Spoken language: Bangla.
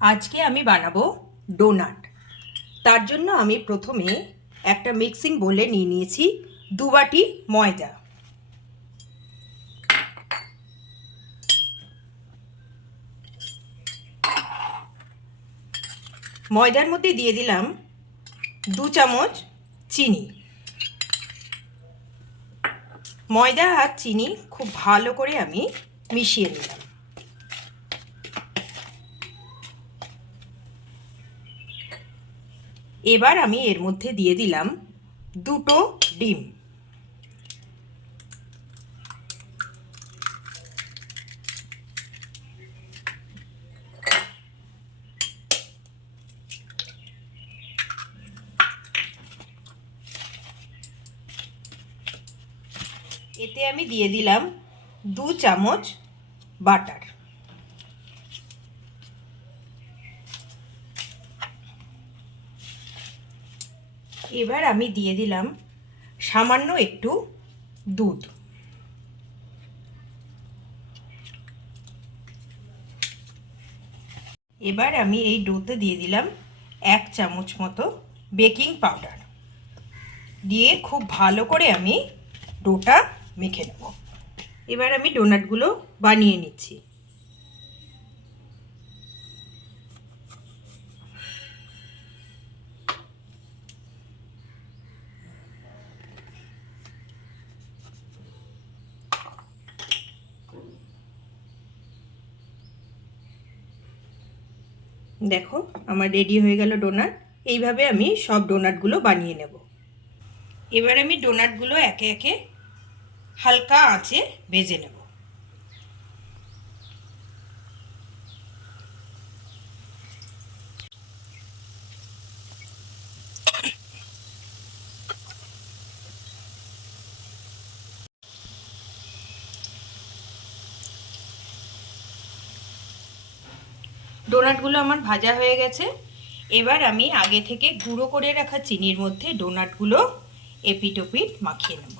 আজকে আমি বানাবো ডোনাট। তার জন্য আমি প্রথমে একটা মিক্সিং বোলে নিয়ে নিয়েছি 2 বাটি ময়দা। ময়দার মধ্যে দিয়ে দিলাম 2 চামচ চিনি। ময়দা আর চিনি খুব ভালো করে আমি মিশিয়ে নিলাম। এবার আমি এর মধ্যে দিয়ে দিলাম 2টো ডিম। এতে আমি দিয়ে দিলাম 2 চামচ বাটার। এবার আমি দিয়ে দিলাম সামান্য একটু দুধ। এবার আমি এই ডোতে দিয়ে দিলাম 1 চামচ মতো বেকিং পাউডার। দিয়ে খুব ভালো করে আমি ডোটা মেখে নেব। এবার আমি ডোনাটগুলো বানিয়ে নিচ্ছি। দেখো আমার রেডি হয়ে গেল ডোনাট। এইভাবে আমি সব ডোনাটগুলো বানিয়ে নেব। এবার আমি ডোনাটগুলো একে একে হালকা আঁচে ভেজে নেব। ডোনাটগুলো আমার ভাজা হয়ে গেছে। এবার আমি আগে থেকে গুঁড়ো করে রাখা চিনির মধ্যে ডোনাটগুলো এপিট ওপিট মাখিয়ে নেব।